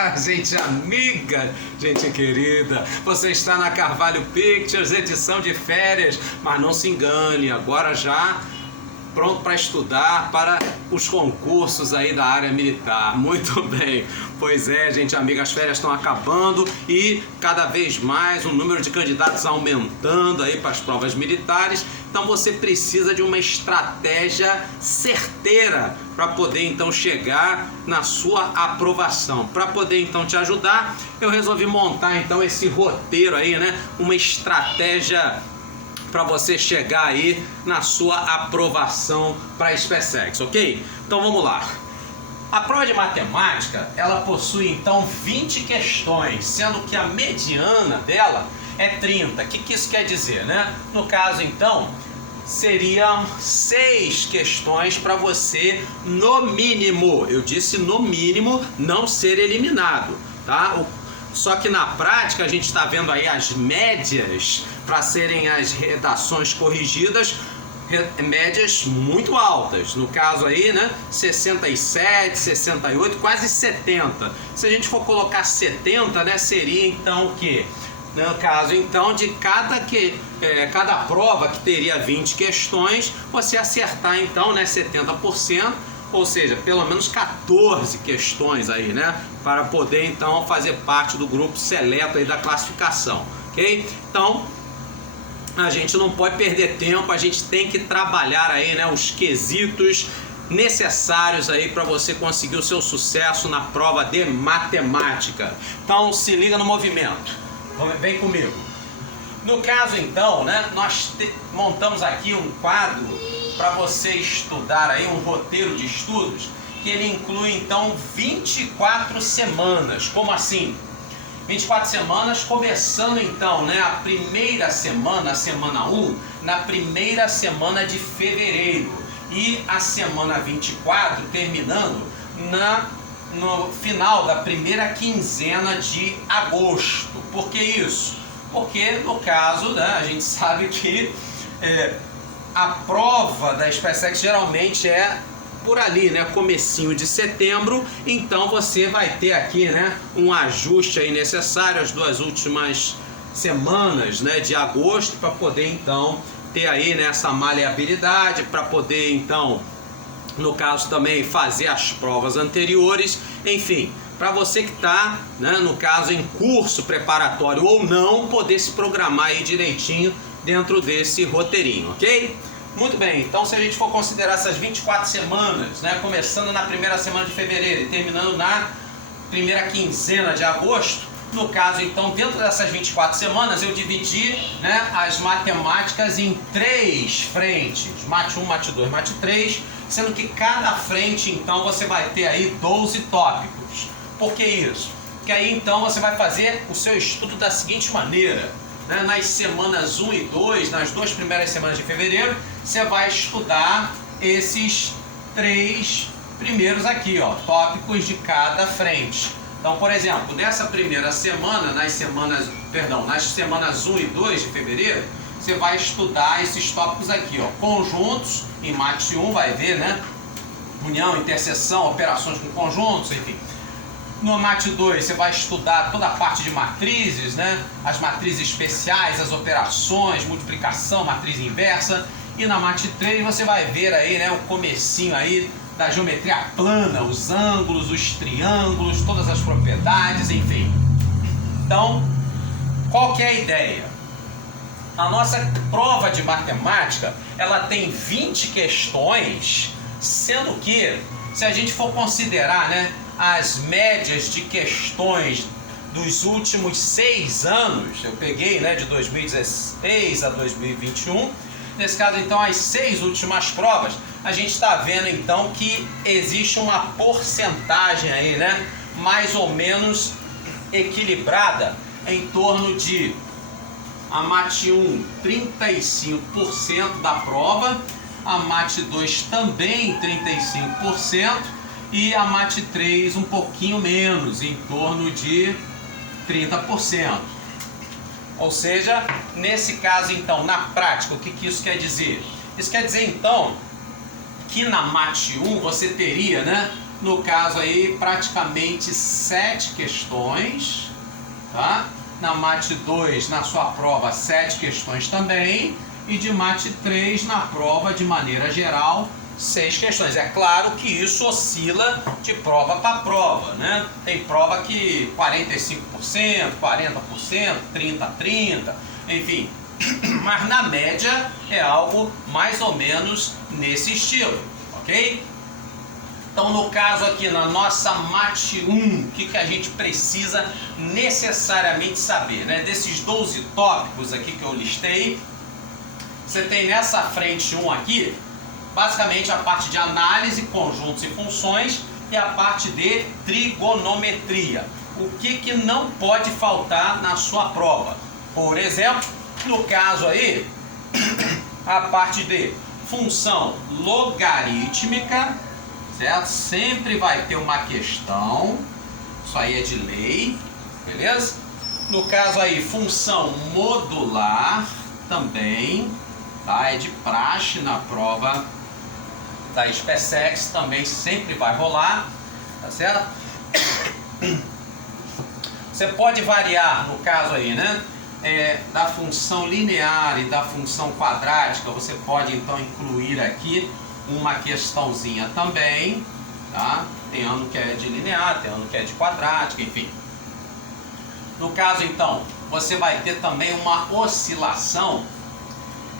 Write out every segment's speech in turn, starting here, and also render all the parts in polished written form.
Olá, gente amiga, gente querida. Você está na Carvalho Pictures, edição de férias, mas não se engane, agora já pronto para estudar para os concursos aí da área militar. Muito bem. Pois é, gente amiga, as férias estão acabando e cada vez mais o número de candidatos aumentando aí para as provas militares. Então você precisa de uma estratégia certeira para poder então chegar na sua aprovação. Para poder então te ajudar, eu resolvi montar então esse roteiro aí, né? Uma estratégia para você chegar aí na sua aprovação para a SpaceX, ok? Então vamos lá. A prova de matemática, ela possui então 20 questões, sendo que a mediana dela é 30. O que isso quer dizer, né? No caso então, seriam 6 questões para você, no mínimo, eu disse no mínimo, não ser eliminado, tá? Só que na prática a gente está vendo aí as médias para serem as redações corrigidas, médias muito altas, no caso aí, né, 67, 68, quase 70. Se a gente for colocar 70, né, seria então o quê? No caso então de cada prova que teria 20 questões, você acertar então, né, 70%, ou seja, pelo menos 14 questões aí, né, para poder então fazer parte do grupo seleto aí da classificação, ok? Então a gente não pode perder tempo, a gente tem que trabalhar aí, né, os quesitos necessários aí para você conseguir o seu sucesso na prova de matemática. Então se liga no movimento, vem comigo. No caso então, né, nós montamos aqui um quadro para você estudar aí, um roteiro de estudos que ele inclui então 24 semanas. Como assim? 24 semanas, começando então, né, a primeira semana, a semana 1, na primeira semana de fevereiro, e a semana 24 terminando no final da primeira quinzena de agosto. Por que isso? Porque no caso, né, a gente sabe que a prova da SpaceX geralmente é por ali, né, comecinho de setembro. Então você vai ter aqui, né, um ajuste aí necessário as 2 últimas semanas, né, de agosto, para poder então ter aí, né, essa maleabilidade, para poder então, no caso também, fazer as provas anteriores. Enfim, para você que está, né, no caso em curso preparatório ou não, poder se programar aí direitinho dentro desse roteirinho, ok? Muito bem, então se a gente for considerar essas 24 semanas, né, começando na primeira semana de fevereiro e terminando na primeira quinzena de agosto, no caso então, dentro dessas 24 semanas, eu dividi, né, as matemáticas em 3 frentes, mate 1, mate 2, mate 3, sendo que cada frente então você vai ter aí 12 tópicos. Por que isso? Porque aí então você vai fazer o seu estudo da seguinte maneira, né? Nas semanas 1 e 2, nas 2 primeiras semanas de fevereiro, você vai estudar esses 3 primeiros aqui, ó, tópicos de cada frente. Então, por exemplo, nessa primeira semana, nas semanas 1 e 2 de fevereiro, você vai estudar esses tópicos aqui, ó, conjuntos, em mate 1 vai ver, né, união, interseção, operações com conjuntos, enfim. No mate 2 você vai estudar toda a parte de matrizes, né? As matrizes especiais, as operações, multiplicação, matriz inversa. E na mate 3 você vai ver aí, né, o comecinho aí da geometria plana, os ângulos, os triângulos, todas as propriedades, enfim. Então, qual que é a ideia? A nossa prova de matemática, ela tem 20 questões, sendo que, se a gente for considerar, né, as médias de questões dos últimos 6 anos, eu peguei, né, de 2016 a 2021, nesse caso então as 6 últimas provas, a gente está vendo então que existe uma porcentagem aí, né, mais ou menos equilibrada, em torno de a mate 1, 35% da prova, a mate 2 também 35%, e a mate 3 um pouquinho menos, em torno de 30%. Ou seja, nesse caso então, na prática, o que isso quer dizer? Isso quer dizer então que na mate 1 você teria, né, no caso aí, praticamente 7 questões, tá? Na Mate 2, na sua prova, 7 questões também, e de Mate 3, na prova, de maneira geral, 6 questões. É claro que isso oscila de prova para prova, né? Tem prova que 45%, 40%, 30%, enfim. Mas na média é algo mais ou menos nesse estilo, ok? Então, no caso aqui, na nossa Mate 1, o que a gente precisa necessariamente saber, né? Desses 12 tópicos aqui que eu listei, você tem nessa frente 1 aqui, basicamente a parte de análise, conjuntos e funções e a parte de trigonometria. O que não pode faltar na sua prova? Por exemplo, no caso aí, a parte de função logarítmica, certo? Sempre vai ter uma questão, isso aí é de lei, beleza? No caso aí, função modular também, tá? É de praxe na prova da SpaceX, também sempre vai rolar, tá certo? Você pode variar, no caso aí, né? Da função linear e da função quadrática, você pode então incluir aqui uma questãozinha também, tá? Tem ano que é de linear, tem ano que é de quadrática, enfim. No caso então, você vai ter também uma oscilação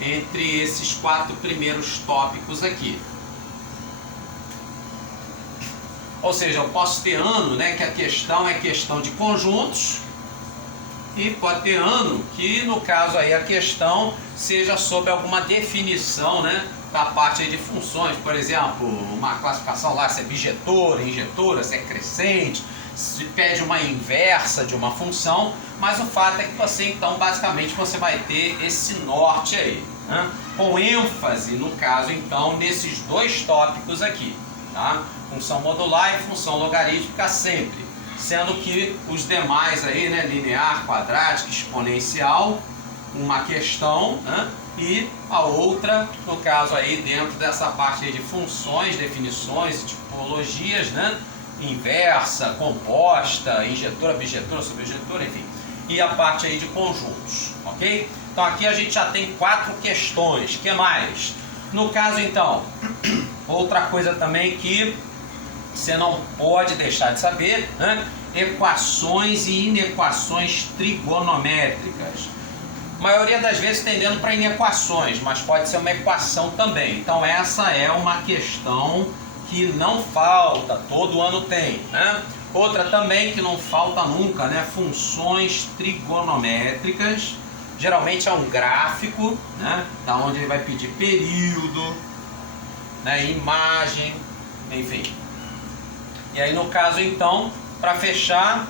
entre esses 4 primeiros tópicos aqui. Ou seja, eu posso ter ano, né, que a questão é questão de conjuntos, e pode ter ano que, no caso aí, a questão seja sobre alguma definição, né, da parte aí de funções. Por exemplo, uma classificação lá, se é bijetora, injetora, se é crescente, se pede uma inversa de uma função, mas o fato é que você, então, basicamente, você vai ter esse norte aí, né, com ênfase, no caso, então, nesses 2 tópicos aqui, tá? Função modular e função logarítmica sempre, sendo que os demais aí, né, linear, quadrática, exponencial, uma questão, né, e a outra, no caso aí, dentro dessa parte aí de funções, definições e tipologias, né, inversa, composta, injetora, bijetora, subjetora, enfim, e a parte aí de conjuntos, ok? Então aqui a gente já tem 4 questões. Que mais? No caso então, outra coisa também que você não pode deixar de saber, né? Equações e inequações trigonométricas. A maioria das vezes tendendo para inequações, mas pode ser uma equação também. Então essa é uma questão que não falta, todo ano tem, né? Outra também que não falta nunca, né? Funções trigonométricas. Geralmente é um gráfico, né? Da onde ele vai pedir período, né? Imagem, enfim. E aí no caso então, para fechar,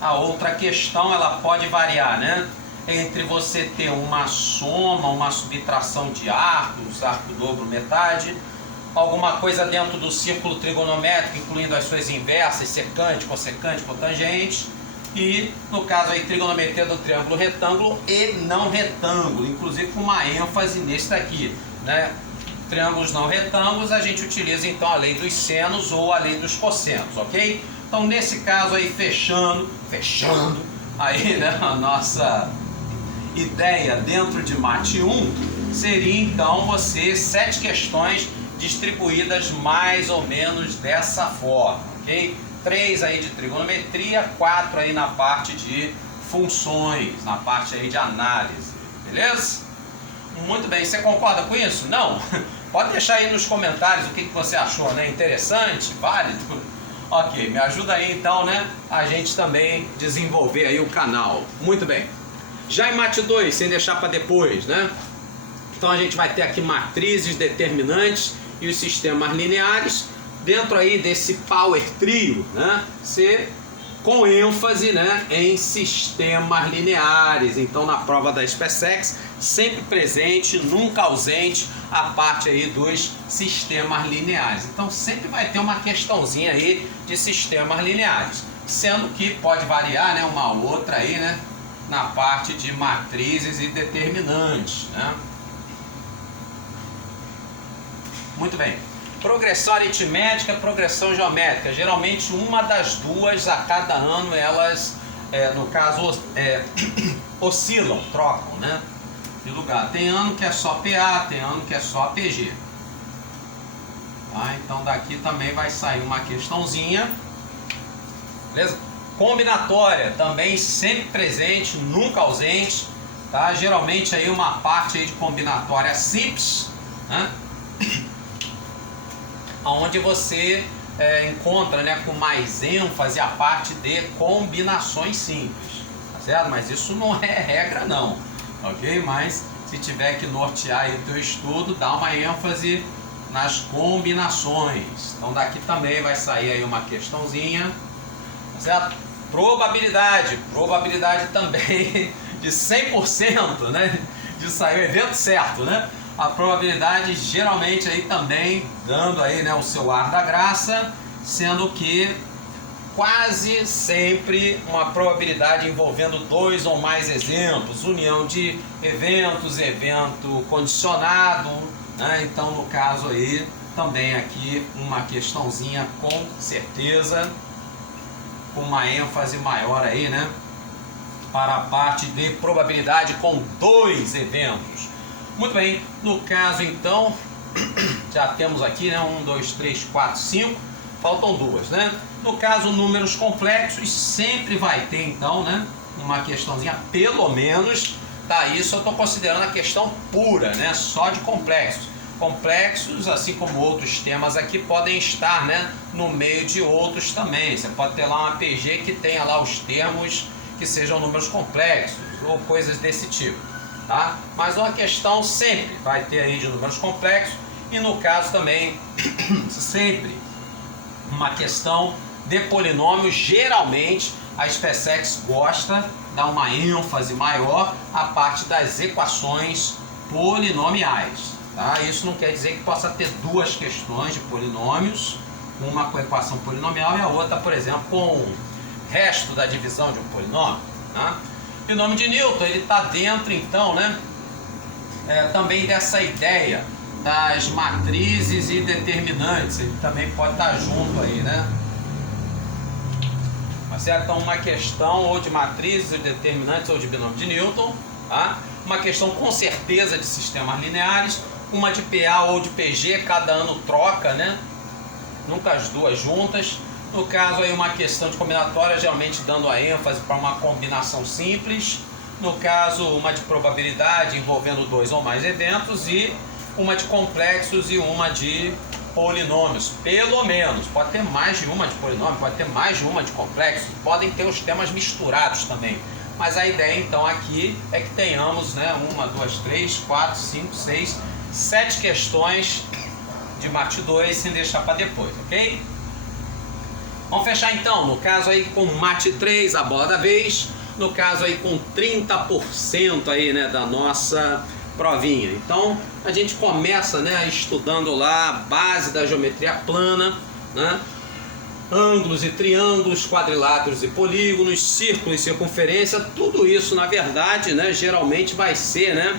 a outra questão ela pode variar, né? Entre você ter uma soma, uma subtração de arcos, arco dobro, metade, alguma coisa dentro do círculo trigonométrico, incluindo as suas inversas, secante, cossecante, cotangente, e no caso aí trigonometria do triângulo retângulo e não retângulo, inclusive com uma ênfase nesse daqui, né? Triângulos não retângulos, a gente utiliza então a lei dos senos ou a lei dos cossenos, ok? Então nesse caso aí, fechando aí, né, a nossa ideia dentro de Mate 1 seria então você 7 questões distribuídas mais ou menos dessa forma, ok? 3 aí de trigonometria, 4 aí na parte de funções, na parte aí de análise, beleza? Muito bem, você concorda com isso? Não? Pode deixar aí nos comentários o que você achou, né? Interessante? Válido? Ok, me ajuda aí então, né? A gente também desenvolver aí o canal. Muito bem. Já em Mate 2, sem deixar para depois, né? Então a gente vai ter aqui matrizes, determinantes e os sistemas lineares. Dentro aí desse Power Trio, né? Com ênfase, né, em sistemas lineares. Então na prova da SpaceX, sempre presente, nunca ausente a parte aí dos sistemas lineares. Então sempre vai ter uma questãozinha aí de sistemas lineares, sendo que pode variar, né, uma outra aí, né, na parte de matrizes e determinantes, né? Muito bem. Progressão aritmética, progressão geométrica. Geralmente uma das duas a cada ano elas, no caso, oscilam, trocam, né, de lugar. Tem ano que é só PA, tem ano que é só APG. Tá? Então daqui também vai sair uma questãozinha. Beleza? Combinatória, também sempre presente, nunca ausente. Tá? Geralmente aí uma parte aí de combinatória simples, né? Onde você encontra, né, com mais ênfase a parte de combinações simples, tá certo? Mas isso não é regra não, ok? Mas se tiver que nortear aí o teu estudo, dá uma ênfase nas combinações. Então daqui também vai sair aí uma questãozinha, tá certo? Probabilidade também de 100%, né, de sair o evento certo, né? A probabilidade geralmente aí também dando aí, né, o seu ar da graça, sendo que quase sempre uma probabilidade envolvendo dois ou mais exemplos, união de eventos, evento condicionado, né? Então no caso aí também aqui uma questãozinha com certeza, com uma ênfase maior aí, né, para a parte de probabilidade com dois eventos. Muito bem, no caso então, já temos aqui, né, 1, 2, 3, 4, 5, faltam duas, né? No caso, números complexos, sempre vai ter então, né, uma questãozinha, pelo menos, tá? Isso eu estou considerando a questão pura, né, só de complexos. Complexos, assim como outros temas aqui, podem estar, né, no meio de outros também. Você pode ter lá uma PG que tenha lá os termos que sejam números complexos ou coisas desse tipo. Tá? Mas uma questão sempre vai ter aí de números complexos e no caso também sempre uma questão de polinômios. Geralmente a SpaceX gosta, dá uma ênfase maior à parte das equações polinomiais. Tá? Isso não quer dizer que possa ter duas questões de polinômios, uma com equação polinomial e a outra, por exemplo, com o resto da divisão de um polinômio. Tá? O nome de Newton, ele está dentro, então, né, também dessa ideia das matrizes e determinantes. Ele também pode estar junto aí, né? Mas certo? Então, uma questão ou de matrizes, ou de determinantes, ou de binômio de Newton. Tá? Uma questão com certeza de sistemas lineares. Uma de PA ou de PG, cada ano troca, né? Nunca as duas juntas. No caso aí uma questão de combinatória, geralmente dando a ênfase para uma combinação simples. No caso, uma de probabilidade envolvendo dois ou mais eventos e uma de complexos e uma de polinômios. Pelo menos, pode ter mais de uma de polinômio, pode ter mais de uma de complexos, podem ter os temas misturados também. Mas a ideia então aqui é que tenhamos, né, 1, 2, 3, 4, 5, 6, 7 questões de Mate 2 sem deixar para depois, ok? Vamos fechar então, no caso aí com Mate 3, a bola da vez, no caso aí com 30% aí, né, da nossa provinha. Então a gente começa, né, estudando lá a base da geometria plana, né, ângulos e triângulos, quadriláteros e polígonos, círculos e circunferência, tudo isso na verdade, né, geralmente vai ser, né,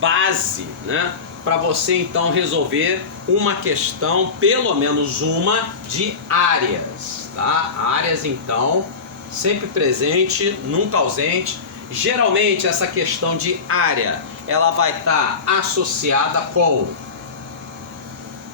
base, né, para você então resolver uma questão, pelo menos uma, de áreas, tá? Áreas então, sempre presente, nunca ausente. Geralmente essa questão de área, ela vai estar associada com,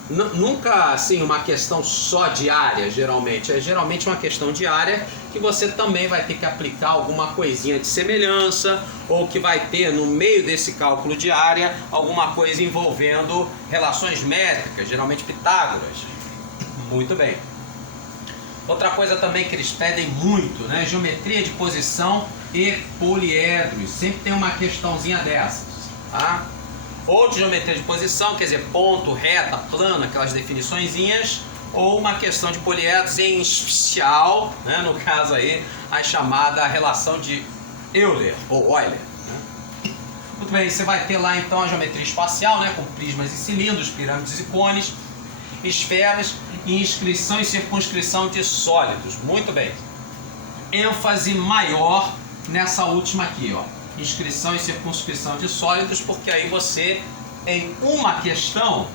nunca assim uma questão só de área, geralmente, é geralmente uma questão de área que você também vai ter que aplicar alguma coisinha de semelhança, ou que vai ter no meio desse cálculo de área alguma coisa envolvendo relações métricas, geralmente Pitágoras. Muito bem. Outra coisa também que eles pedem muito, né? Geometria de posição e poliedros. Sempre tem uma questãozinha dessas, tá? Ou de geometria de posição, quer dizer, ponto, reta, plano, aquelas definiçõezinhas, ou uma questão de poliedros, em especial, né, no caso aí, a chamada relação de Euler ou Euler. Né? Muito bem, você vai ter lá então a geometria espacial, né, com prismas e cilindros, pirâmides e cones, esferas e inscrição e circunscrição de sólidos. Muito bem. ênfase maior nessa última aqui, ó, inscrição e circunscrição de sólidos, porque aí você, em uma questão,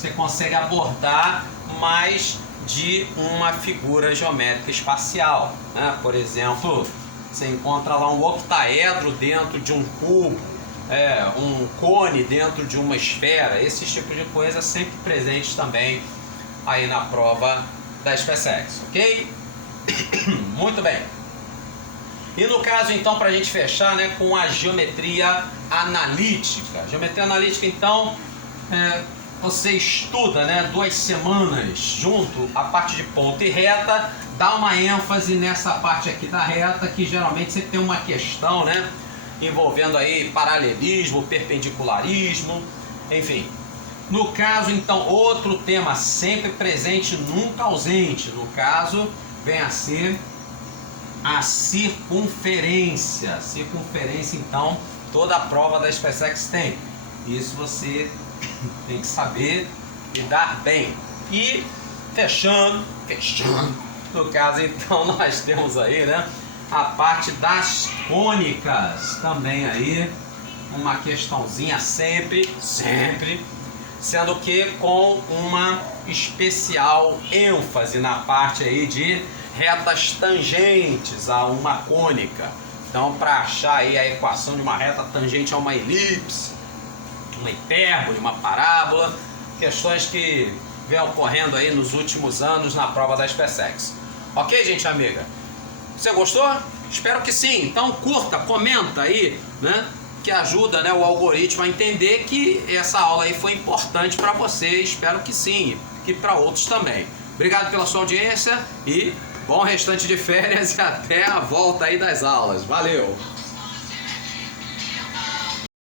você consegue abordar mais de uma figura geométrica espacial, né? Por exemplo, você encontra lá um octaedro dentro de um cubo, um cone dentro de uma esfera, esses tipos de coisa sempre presentes também aí na prova da SpaceX, ok? Muito bem. E no caso então, para a gente fechar, né, com a geometria analítica. Geometria analítica então, você estuda, né, 2 semanas junto a parte de ponta e reta, dá uma ênfase nessa parte aqui da reta, que geralmente você tem uma questão, né, envolvendo aí paralelismo, perpendicularismo, enfim. No caso então, outro tema sempre presente, nunca ausente, no caso vem a ser a circunferência. Circunferência então, toda a prova da SpaceX tem. Isso você tem que saber lidar bem. E fechando, no caso então nós temos aí, né, a parte das cônicas também aí, uma questãozinha sempre, sendo que com uma especial ênfase na parte aí de retas tangentes a uma cônica. Então, para achar aí a equação de uma reta tangente a uma elipse, uma hipérbole, uma parábola, questões que vem ocorrendo aí nos últimos anos na prova da SpaceX. Ok, gente amiga? Você gostou? Espero que sim. Então curta, comenta aí, né? Que ajuda, né, o algoritmo a entender que essa aula aí foi importante para você. Espero que sim, e para outros também. Obrigado pela sua audiência e bom restante de férias e até a volta aí das aulas. Valeu!